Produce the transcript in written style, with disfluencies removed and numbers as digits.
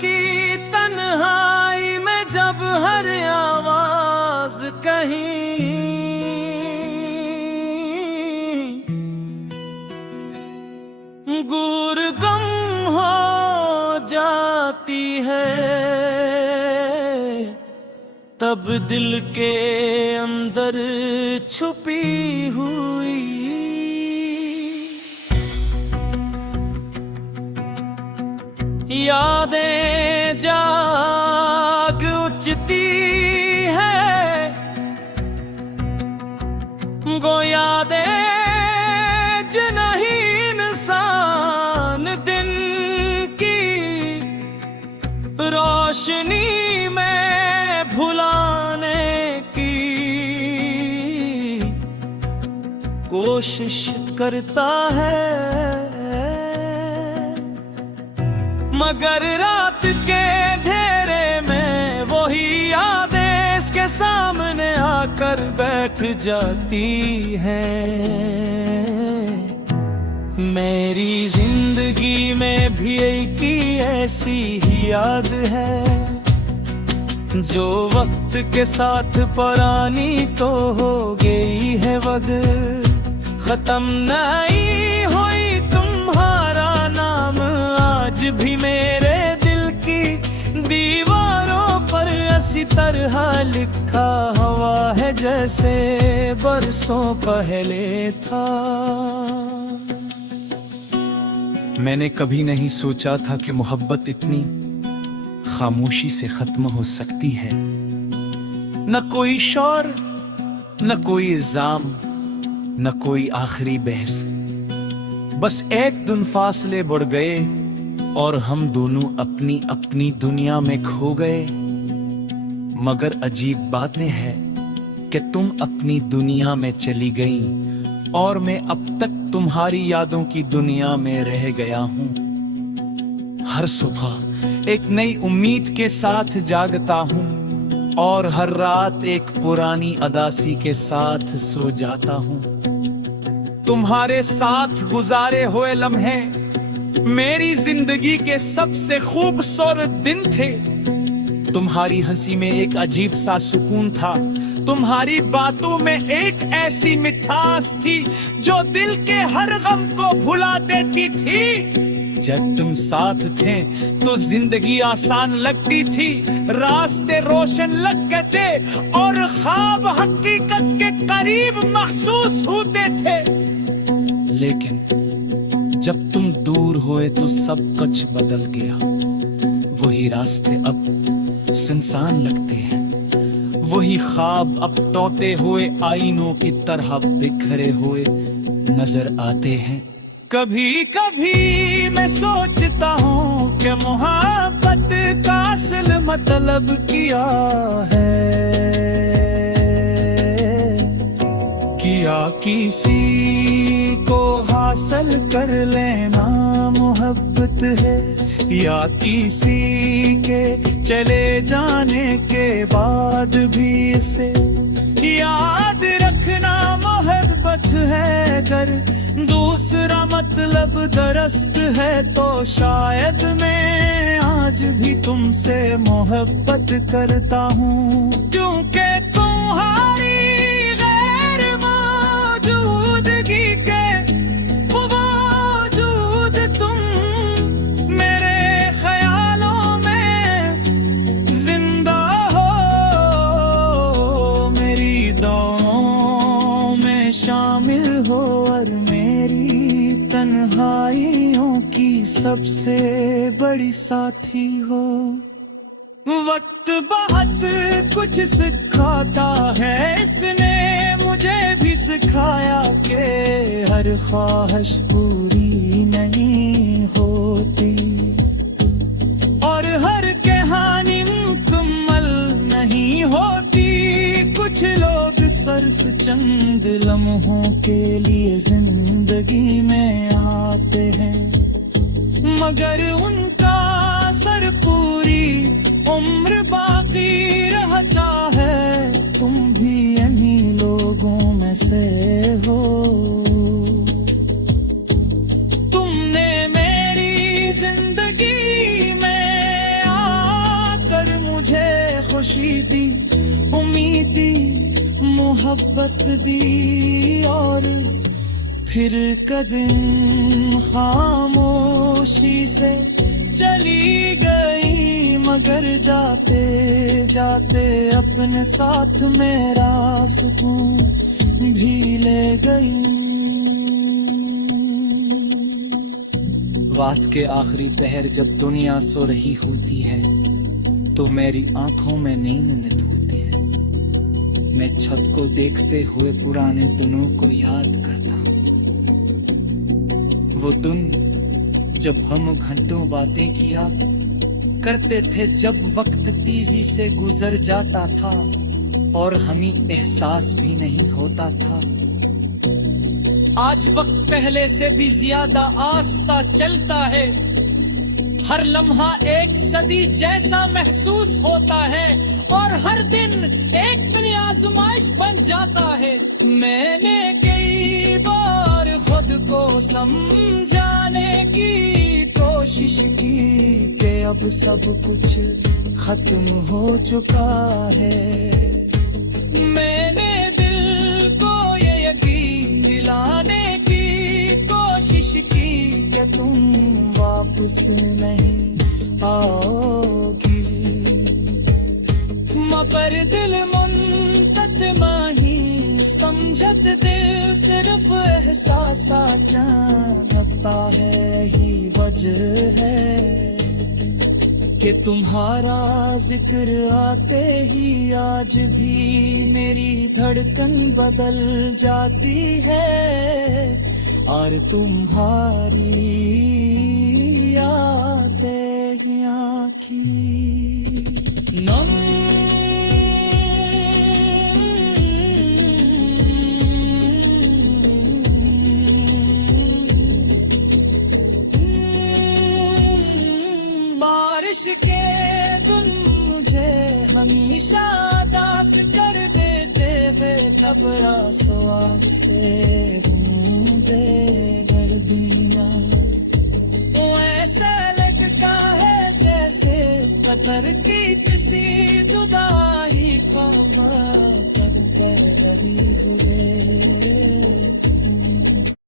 की तन्हाई में जब हर आवाज कहीं गूर गम हो जाती है, तब दिल के अंदर छुपी हुई यादें जाग उठती है। वो यादें जो नहीं इंसान दिन की रोशनी में भुलाने की कोशिश करता है, मगर रात के अंधेरे में वही यादें इसके सामने आकर बैठ जाती है। मेरी जिंदगी में भी एक ही ऐसी ही याद है, जो वक्त के साथ पुरानी तो हो गई है वक्त खत्म नहीं हुई तुम्हारा नाम आज भी मेरे दिल की दीवारों पर ऐसी तरह लिखा हुआ है जैसे बरसों पहले था। मैंने कभी नहीं सोचा था कि मोहब्बत इतनी खामोशी से खत्म हो सकती है। न कोई शोर, न कोई इल्जाम, न कोई आखिरी बहस, बस एक दिन फासले बढ़ गए और हम दोनों अपनी अपनी दुनिया में खो गए। मगर अजीब बातें हैं कि तुम अपनी दुनिया में चली गई और मैं अब तक तुम्हारी यादों की दुनिया में रह गया हूँ। हर सुबह एक नई उम्मीद के साथ जागता हूँ और हर रात एक पुरानी अदासी के साथ सो जाता हूँ। तुम्हारे साथ गुजारे हुए लम्हे मेरी जिंदगी के सबसे खूबसूरत दिन थे। तुम्हारी हंसी में एक अजीब सा सुकून था, तुम्हारी बातों में एक ऐसी मिठास थी जो दिल के हर गम को भुला देती थी। जब तुम साथ थे तो जिंदगी आसान लगती थी, रास्ते रोशन लगते थे और ख्वाब हकीकत के करीब महसूस होते थे। लेकिन जब तुम दूर हुए तो सब कुछ बदल गया। वही रास्ते अब सुनसान लगते हैं, वही ख्वाब अब टूटे हुए आईनों की तरह बिखरे हुए नजर आते हैं। कभी कभी मैं सोचता हूँ कि मोहब्बत का असल मतलब क्या है, किया किसी को हासिल कर लेना मोहब्बत है, या किसी के चले जाने के बाद भी इसे याद रखना मोहब्बत है। अगर दूसरा मतलब दरस्त है तो शायद मैं आज भी तुमसे मोहब्बत करता हूँ, क्योंकि तुम्हारी गैर मौजूदगी के बावजूद तुम मेरे ख्यालों में जिंदा हो, मेरी दुआओं में शामिल हो और मेरी तन्हाइयों की सबसे बड़ी साथी हो। वक्त बहुत कुछ सिखाता है, इसने मुझे भी सिखाया कि हर ख्वाहिश पूरी नहीं होती और हर कहानी मुकम्मल नहीं होती। कुछ लोग सिर्फ चंद लम्हों के लिए जिंदगी में आते हैं, मगर उनका असर पूरी उम्र बाकी रहता है। तुम भी इन्हीं लोगों में से हो। तुमने मेरी जिंदगी में दी मोहब्बत दी और फिर कदम खामोशी से चली गई, मगर जाते जाते अपने साथ मेरा सुकून भी ले गई। रात के आखिरी पहर जब दुनिया सो रही होती है तो मेरी आंखों में नींद नित होती है। मैं छत को देखते हुए पुराने दिनों को याद करता हूँ। वो दिन जब हम घंटों बातें किया करते थे, जब वक्त तेजी से गुजर जाता था और हमें एहसास भी नहीं होता था। आज वक्त पहले से भी ज्यादा आस्ता चलता है, हर लम्हा एक सदी जैसा महसूस होता है और हर दिन एक नई आजमाइश बन जाता है। मैंने कई बार खुद को समझाने की कोशिश की कि अब सब कुछ खत्म हो चुका है। मैंने दिल को ये यकीन दिलाने की कोशिश की कि तुम वापस नहीं आओगी, मगर दिल मुंतत माही समझत दिल सिर्फ एहसास जानता है। ही वजह है कि तुम्हारा जिक्र आते ही आज भी मेरी धड़कन बदल जाती है और तुम्हारी आते ही आँखी नम। बारिश के दिन मुझे हमेशा दास कर देते वे, तब आसमान से बूंदे गर्दियां। ऐसा लगता है जैसे कतर की किसी जुदाई को मातम कर लगी हुए।